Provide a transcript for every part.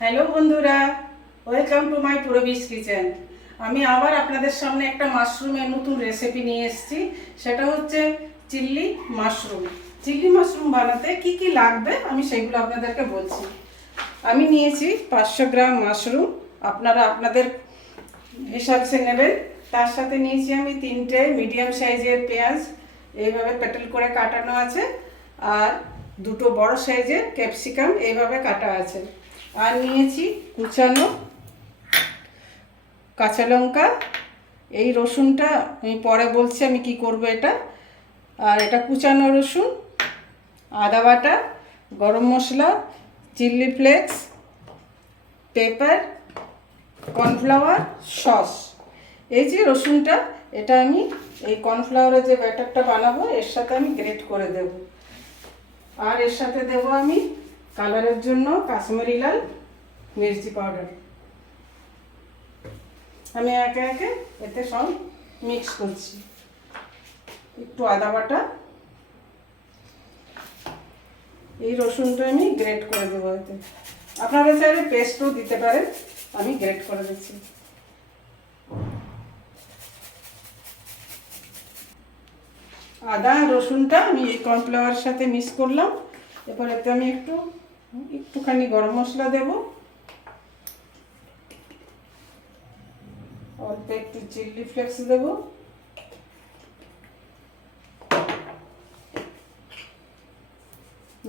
Hello বন্ধুরা, welcome to my পুরবিস kitchen. আমি আবার আপনাদের সামনে একটা মাশরুমের নতুন রেসিপি নিয়ে এসেছি। সেটা হচ্ছে চিল্লি মাশরুম। চিল্লি মাশরুম বানাতে কি কি লাগবে আমি সেগুলো আপনাদেরকে বলছি। আমি নিয়েছি 500 গ্রাম মাশরুম, আপনারা আপনাদের হিসাবে নেবেন। তার সাথে নিয়েছি আমি 3টে মিডিয়াম সাইজের পেঁয়াজ, এইভাবে পেটেল করে কাটানো আছে। আর 2টো বড় সাইজের ক্যাপসিকাম এইভাবে কাটা আছে। আর নিয়েছি কুচানো কাঁচা লঙ্কা। এই রসুনটা আমি পরে বলছি আমি কি করব এটা। আর এটা কুচানো রসুন, আদা বাটা, গরম মশলা, chilli flakes, pepper, cornflour, sauce. এই যে রসুনটা, এটা আমি এই কর্নফ্লাওয়ারের যে ব্যাটারটা বানাবো এর সাথে আমি গ্রেট করে দেব। আর এর সাথে দেব আমি কালারের জন্য কাশ্মীরি লাল মির্চি পাউডার। আমি একে একে এতে সব মিক্স করছি। একটু আদা বাটা, এই রসুনটা আমি গ্রেট করে দেবো এতে। আপনারা চাইলে পেস্টও দিতে পারেন, আমি গ্রেট করে দিচ্ছি। আদা রসুনটা আমি এই কর্নফ্লাওয়ারের সাথে মিক্স করলাম। এরপর এতে আমি একটুখানি গরম মশলা দেব, অল্প একটু চিলি ফ্লেক্স দেব,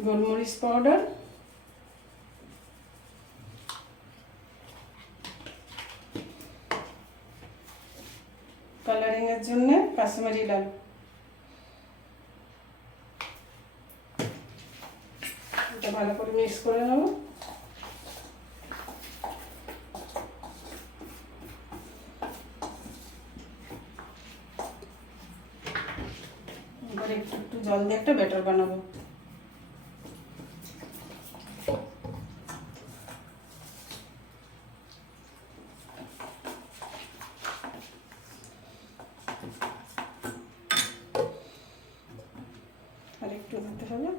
গোলমরিচ পাউডার, কালারিং এর জন্য কাশ্মীরি লাল। এটা ভালো করে মিক্স করে নেব। এবার একটু একটু জল দিয়ে একটা ব্যাটার বানাবো। আর একটু দিতে হবে।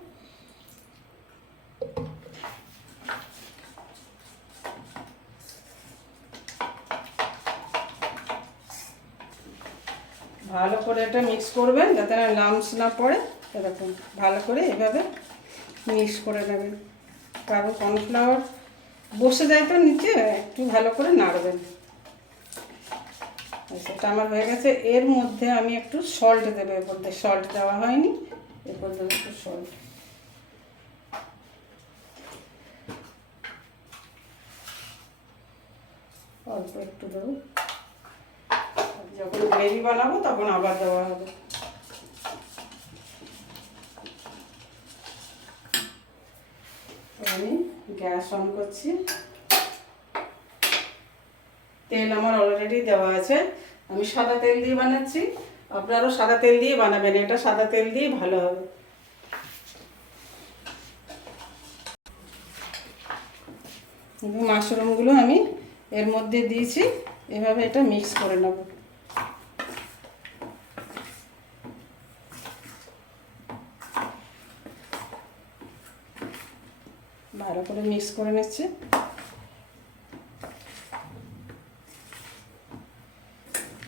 ভালো করে এটা মিক্স করবেন যাতে না লাম্পস না পড়ে। এরকম ভালো করে এভাবে মিক্স করে নেবেন, কারণ কর্নফ্লাওয়ার বসে যায় তো নিচে, একটু ভালো করে নাড়বেন। সেটা আমার হয়ে গেছে। এর মধ্যে আমি একটু সল্ট দেবো। এর মধ্যে সল্ট দেওয়া হয়নি, এরপর দেবো একটু সল্ট। অল্প একটু দেবো, যখন গ্রেভি বানাবো তখন আবার দেওয়া হবে। আমি গ্যাস অন করছি। তেল আমার অলরেডি দেওয়া আছে। আমি সাদা তেল দিয়ে বানাচ্ছি, আপনারাও সাদা তেল দিয়ে বানাবেন। এটা সাদা তেল দিয়ে ভালো হবে। মাশরুমগুলো আমি এর মধ্যে দিয়েছি, এভাবে এটা মিক্স করে নেব। ভালো করে মিক্স করে নিচ্ছি।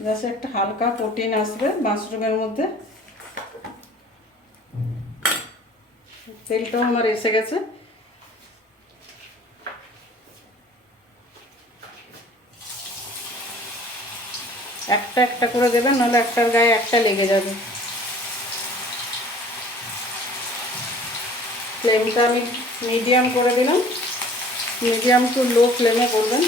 জাস্ট একটা হালকা প্রোটিন আসবে মাশরুমের মধ্যে। তেলটাও আমার এসে গেছে। একটা একটা করে দেবেন, নাহলে একটার গায়ে একটা লেগে যাবে। ফ্লেমটা আমি মিডিয়াম করে দিলাম। মিডিয়াম টু লো ফ্লেমে করবেন।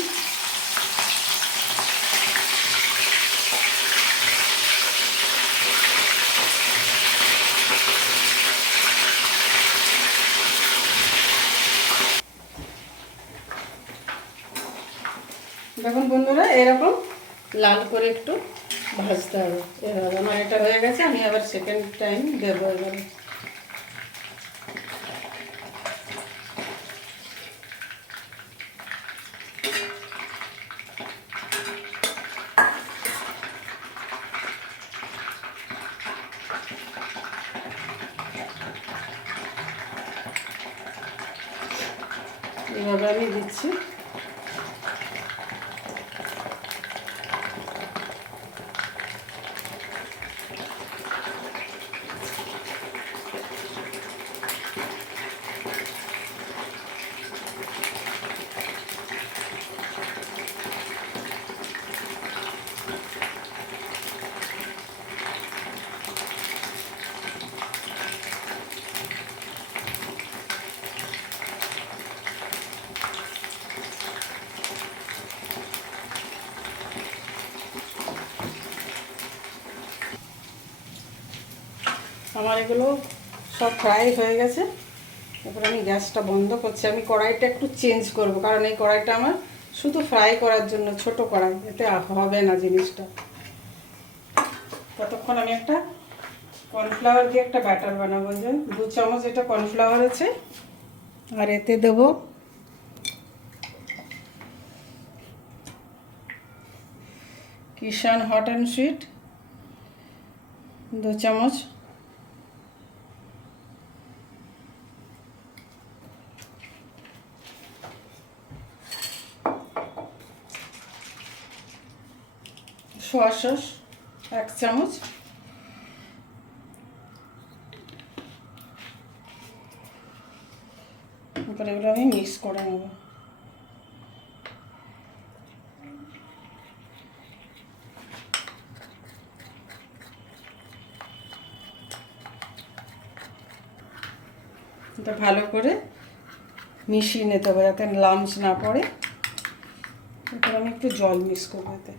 দেখুন বন্ধুরা, এরকম লাল করে একটু ভাজতে হবে। এভাবে আমার এটা হয়ে গেছে। আমি আবার সেকেন্ড টাইম দেবো। এভাবে আমি দিচ্ছি। আমার এগুলো সব ফ্রাই হয়ে গেছে। এবার আমি গ্যাসটা বন্ধ করছি। আমি কড়াইটা একটু চেঞ্জ করব, কারণ এই কড়াইটা আমার শুধু ফ্রাই করার জন্য, ছোট কড়াই, এতে হবে না জিনিসটা। ততক্ষণ আমি একটা কর্নফ্লাওয়ার দিয়ে একটা ব্যাটার বানাবো। যে 2 চামচ এটা কর্নফ্লাওয়ার আছে, আর এতে দেব কিষান হট অ্যান্ড সুইট 2 চামচ, সোয়া সস 1 চামচ, এবার এগুলো আমি মিক্স করে নেব। এটা ভালো করে মিশিয়ে নিতে হবে যাতে লামস না পড়ে। এরপর আমি একটু জল মিক্স করবো এতে।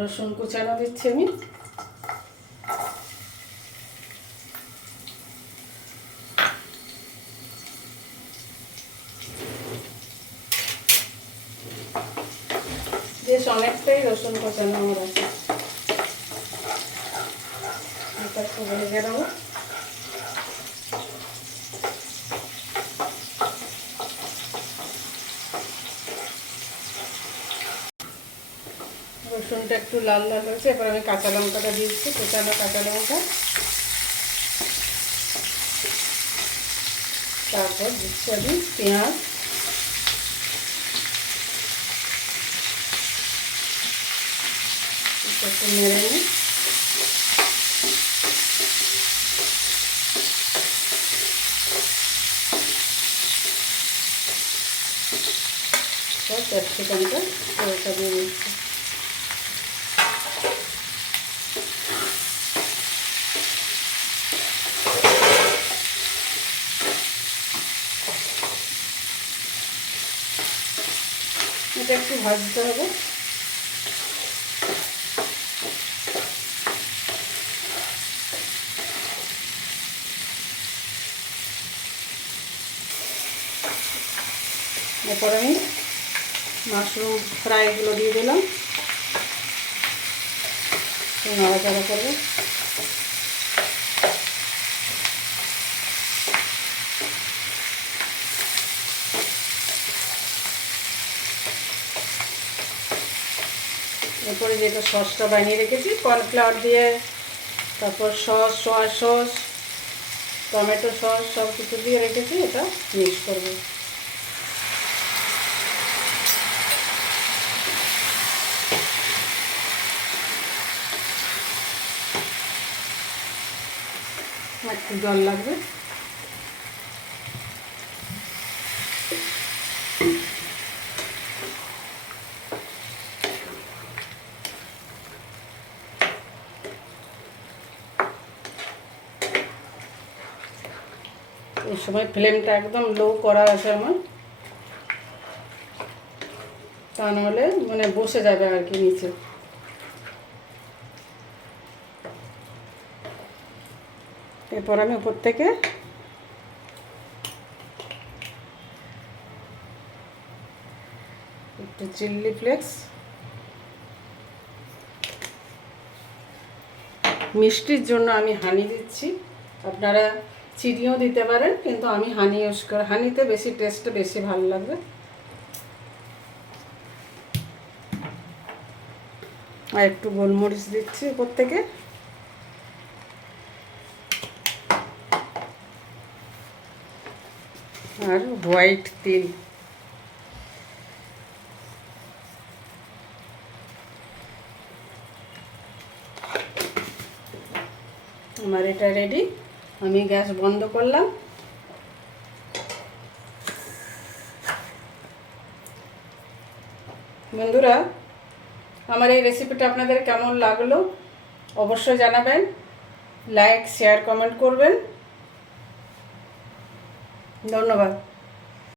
রসুন কুচানো দিচ্ছি আমি। বেশ অনেকটাই রসুন কুচানো আমার আছে, এটা একটু ভেজে দেবো। রসুনটা একটু লাল লাল হয়েছে, এবার আমি কাঁচা লঙ্কাটা দিচ্ছি, কুচানো কাঁচা লঙ্কা। তারপর দিচ্ছি আমি পেঁয়াজ, একটু নেড়ে নিই। ক্যাপসিকামটা ওটা দিয়ে দিচ্ছি। এটা একটু ভাজতে হবে। এরপর আমি মাশরুম ফ্রাইগুলো দিয়ে দিলাম, নাড়াচাড়া করবো। এরপরে যেটা সসটা বানিয়ে রেখেছি কর্নফ্লাওয়ার দিয়ে, তারপর sauce, soya sauce, tomato sauce সব কিছু দিয়ে রেখেছি, এটা মিক্স করবো। একটু জল লাগবে। এই সময় ফ্লেমটা একদম লো করা আছে আমার, তা নাহলে মানে বসে যাবে আর কি নিচে। এরপর আমি উপর থেকে একটু চিলি ফ্লেক্স, মিষ্টির জন্য আমি হানি দিচ্ছি, আপনারা চিনিও দিতে পারেন, কিন্তু আমি হানি ইউজ করি, হানিতে বেশি টেস্ট বেশি ভালো লাগবে। আর একটু গোলমরিচ দিচ্ছি উপর থেকে। আর হোয়াইট তিল। আমার এটা রেডি। আমি গ্যাস বন্ধ করলাম। বন্ধুরা, আমার এই রেসিপিটা আপনাদের কেমন লাগলো অবশ্যই জানাবেন, লাইক শেয়ার কমেন্ট করবেন। ধন্যবাদ।